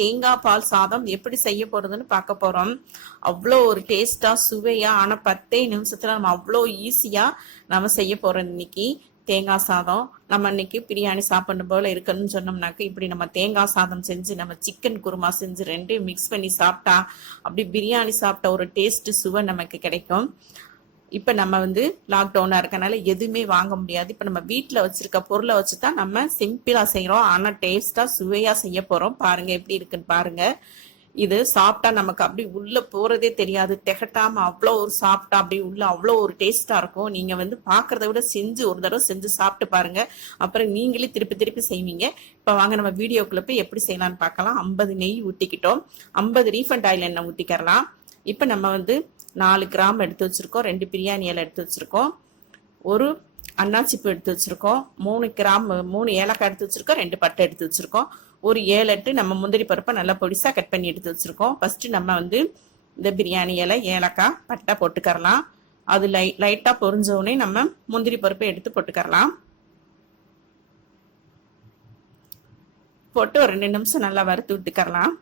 தேங்காய் பால் சாதம் எப்படி செய்ய போறதுன்னு பார்க்க போறோம். அவ்வளோ ஒரு டேஸ்டா சுவையா, ஆனா 10 நிமிஷத்துல நம்ம அவ்வளோ ஈஸியா நம்ம செய்ய போறோம் இன்னைக்கு தேங்காய் சாதம். நம்ம இன்னைக்கு பிரியாணி சாப்பிடணும் போல இருக்குன்னு சொன்னோம்னாக்க இப்படி நம்ம தேங்காய் சாதம் செஞ்சு நம்ம சிக்கன் குருமா செஞ்சு ரெண்டையும் மிக்ஸ் பண்ணி சாப்பிட்டா அப்படி பிரியாணி சாப்பிட்ட ஒரு டேஸ்ட் சுவை நமக்கு கிடைக்கும். இப்ப நம்ம லாக்டவுனா இருக்கனால எதுவுமே வாங்க முடியாது. இப்ப நம்ம வீட்டுல வச்சிருக்க பொருளை வச்சுதான் நம்ம சிம்பிளா செய்யறோம். ஆனா டேஸ்டா சுவையா செய்ய போறோம். பாருங்க எப்படி இருக்குன்னு பாருங்க. இது சாப்பிட்டா நமக்கு அப்படி உள்ள போறதே தெரியாது, திகட்டாம அவ்வளோ ஒரு சாப்பிட்டா அப்படி உள்ள அவ்வளோ ஒரு டேஸ்டா இருக்கும். நீங்க பாக்குறத விட செஞ்சு ஒரு தடவை செஞ்சு சாப்பிட்டு பாருங்க, அப்புறம் நீங்களே திருப்பி திருப்பி செய்வீங்க. இப்ப வாங்க நம்ம வீடியோக்குள்ள போய் எப்படி செய்யலாம்னு பார்க்கலாம். 50 நெய் ஊத்திக்கிட்டோம், 50 ரீஃபண்ட் ஆயில் எண்ணெய் ஊத்திக்கலாம். இப்ப நம்ம 4 கிராம் எடுத்து வச்சிருக்கோம், 2 பிரியாணி இலை எடுத்து வச்சிருக்கோம், ஒரு அன்னாச்சிப்பூ எடுத்து வச்சிருக்கோம், 3 ஏலக்காய் எடுத்து வச்சிருக்கோம், 2 பட்டை எடுத்து வச்சிருக்கோம், ஒரு 7-8 நம்ம முந்திரி பருப்பை நல்லா பொடிசா கட் பண்ணி எடுத்து வச்சிருக்கோம். ஃபர்ஸ்ட் நம்ம இந்த பிரியாணி இலை, ஏலக்காய், பட்டை போட்டுக்கறலாம். அது லைட்டா பொரிஞ்ச உடனே நம்ம முந்திரி பருப்பை எடுத்து போட்டுக்கறலாம். போட்டு ஒரு 2 நிமிஷம் நல்லா வறுத்து விட்டுக்கறலாம்.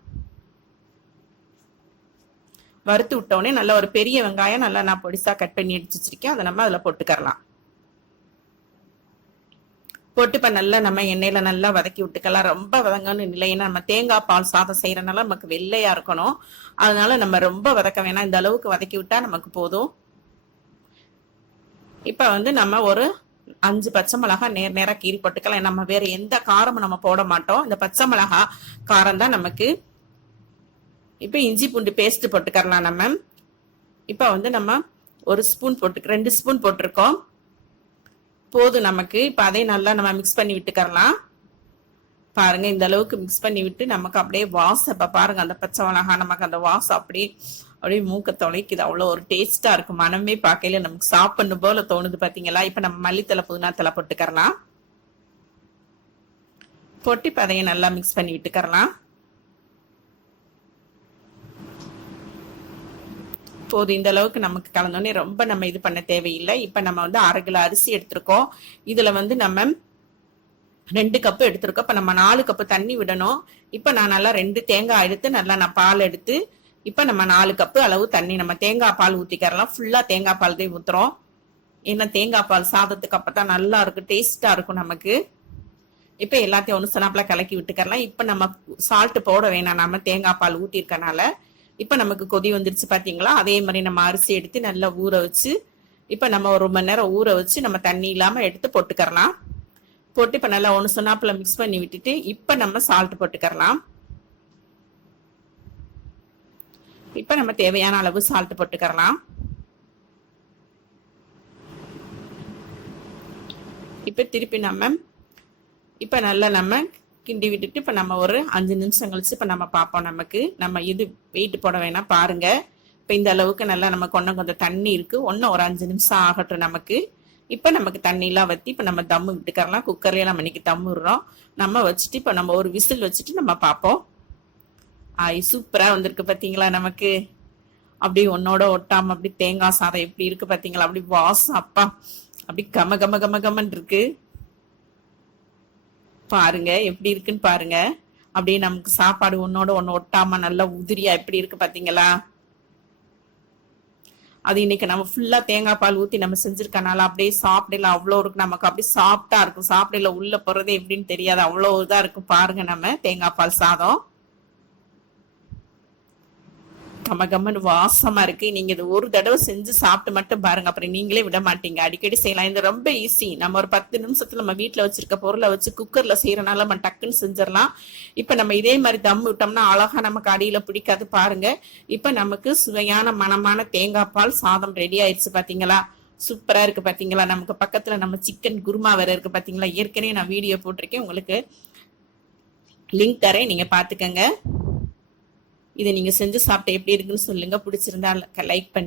வறுத்து விட்டோடனே நல்லா ஒரு பெரிய வெங்காயம் நல்லா நான் பொடிசா கட் பண்ணி எடுத்து வச்சிருக்கேன், அதை நம்ம அதில் போட்டுக்கறலாம். போட்டு இப்ப நல்லா நம்ம எண்ணெயில நல்லா வதக்கி விட்டுக்கலாம். ரொம்ப வதங்கன்னு இல்லை, ஏன்னா நம்ம தேங்காய் பால் சாதம் செய்யறதுனால நமக்கு வெள்ளையா இருக்கணும். அதனால நம்ம ரொம்ப வதக்க வேணாம், இந்த அளவுக்கு வதக்கி விட்டா நமக்கு போதும். இப்ப நம்ம ஒரு 5 பச்சை மிளகாய் நேரா கீறி போட்டுக்கலாம். நம்ம வேற எந்த காரமும் நம்ம போட மாட்டோம், இந்த பச்சை மிளகாய் காரம் தான் நமக்கு. இப்ப இஞ்சி பூண்டு பேஸ்ட் போட்டுக்கறலாம். நம்ம இப்ப நம்ம ஒரு ஸ்பூன் 2 ஸ்பூன் போட்டிருக்கோம், போதும் நமக்கு. இப்ப அதை நல்லா நம்ம மிக்ஸ் பண்ணி விட்டுக்கறலாம். பாருங்க இந்த அளவுக்கு மிக்ஸ் பண்ணி விட்டு நமக்கு அப்படியே வாசம், இப்ப பாருங்க அந்த பச்சை மிளகாய் நமக்கு அந்த வாசம் அப்படியே மூக்க தொலைக்குது. அவ்வளவு ஒரு டேஸ்டா இருக்கு. மனமே பார்க்கையில நமக்கு சாப்பிடணும் போல தோணுது பாத்தீங்களா. இப்ப நம்ம மல்லித்தலை, புதினா தலை போட்டுக்கறலாம். போட்டு இப்ப அதையும் நல்லா மிக்ஸ் பண்ணி விட்டுக்கறலாம். போதும், இந்த அளவுக்கு நமக்கு கலந்தோடனே ரொம்ப நம்ம இது பண்ண தேவையில்லை. இப்ப நம்ம 1/2 கிலோ அரிசி எடுத்திருக்கோம். இதுல நம்ம 2 கப்பு எடுத்திருக்கோம். இப்ப நம்ம 4 கப்பு தண்ணி விடணும். இப்ப நான் நல்லா 2 தேங்காய் எடுத்து நல்லா நான் பால் எடுத்து இப்ப நம்ம 4 கப்பு அளவு தண்ணி நம்ம தேங்காய் பால் ஊத்திக்கறலாம். ஃபுல்லா தேங்காய் பால் தான் ஊத்துறோம், ஏன்னா தேங்காய் பால் சாதத்துக்கு அப்பதான் நல்லா இருக்கும், டேஸ்டா இருக்கும் நமக்கு. இப்ப எல்லாத்தையும் ஒண்ணு சனாப்புல கலக்கி விட்டுக்கறலாம். இப்ப நம்ம சால்ட் போட வேணாம், நம்ம தேங்காய் பால் ஊத்திருக்கனால. இப்ப நமக்கு கொதி வந்துருச்சு பாத்தீங்களா. அதே மாதிரி நம்ம அரிசி எடுத்து நல்லா ஊற வச்சு இப்ப நம்ம ஒரு மணி நேரம் ஊற வச்சு நம்ம தண்ணி இல்லாம எடுத்து போட்டுக்கறலாம். போட்டு இப்ப நல்லா ஒண்ணு சொன்னாப்புல மிக்ஸ் பண்ணி விட்டுட்டு இப்ப நம்ம சால்ட் போட்டுக்கறலாம். இப்ப நம்ம தேவையான அளவு சால்ட் போட்டுக்கறலாம். இப்ப திருப்பி நம்ம இப்ப நல்லா நம்ம கிண்டி விட்டுட்டு இப்ப நம்ம ஒரு 5 நிமிஷம் கழிச்சு இப்ப நம்ம பார்ப்போம். நமக்கு நம்ம இது வெயிட் போட வேணாம். பாருங்க இப்ப இந்த அளவுக்கு நல்லா நம்ம கொஞ்சம் தண்ணி இருக்கு. ஒரு 5 நிமிஷம் ஆகட்டும் நமக்கு. இப்ப நமக்கு தண்ணி எல்லாம் வத்தி இப்ப நம்ம தம்மு விட்டுக்கறலாம். குக்கர்லயே நம்ம இன்னைக்கு தம்மு விடுறோம். நம்ம வச்சுட்டு இப்ப நம்ம ஒரு விசில் வச்சுட்டு நம்ம பார்ப்போம். சூப்பரா வந்திருக்கு பாத்தீங்களா. நமக்கு அப்படி ஒன்னோட ஒட்டாம அப்படி தேங்காய் சாதம் எப்படி இருக்கு பாத்தீங்களா. அப்படி வாசம் அப்பா அப்படி கம கம கம கமன் இருக்கு. பாருங்க எப்படி இருக்குன்னு பாருங்க. அப்படியே நமக்கு சாப்பாடு ஒன்னோட ஒண்ணு ஒட்டாம நல்லா உதிரியா எப்படி இருக்கு பாத்தீங்களா. அது இன்னைக்கு நம்ம ஃபுல்லா தேங்காய் பால் ஊத்தி நம்ம செஞ்சிருக்கனால அப்படியே சாப்பிடல அவ்வளோ இருக்கு. நமக்கு அப்படியே சாப்பிட்டா இருக்கும், சாப்பிடல உள்ள போறதே எப்படின்னு தெரியாது, அவ்வளோ இதா இருக்கும். பாருங்க நம்ம தேங்காய் பால் சாதம் கமகமன்னு வாசமா இருக்கு. நீங்க இது ஒரு தடவை செஞ்சு சாப்பிட்டு மட்டும் பாருங்க, அப்புறம் நீங்களே விட மாட்டீங்க. அடிக்கடி செய்யலாம். இது ரொம்ப ஈஸி. நம்ம ஒரு 10 நிமிஷத்துல நம்ம வீட்டுல வச்சிருக்க பொருளை வச்சு குக்கர்ல செய்யறனால நம்ம டக்குன்னு செஞ்சிடலாம். இப்ப நம்ம இதே மாதிரி தம் விட்டோம்னா அழகா நமக்கு அடியில பிடிக்காது. பாருங்க இப்ப நமக்கு சுவையான மணமான தேங்காய் பால் சாதம் ரெடி ஆயிடுச்சு பாத்தீங்களா. சூப்பரா இருக்கு பாத்தீங்களா. நமக்கு பக்கத்துல நம்ம சிக்கன் குருமா வேற இருக்கு பாத்தீங்களா. ஏற்கனவே நான் வீடியோ போட்டிருக்கேன், உங்களுக்கு லிங்க் தரேன், நீங்க பாத்துக்கங்க. இதை நீங்க செஞ்சு சாப்பிட்டு எப்படி இருக்குன்னு சொல்லுங்க. பிடிச்சிருந்தா லைக் பண்ணி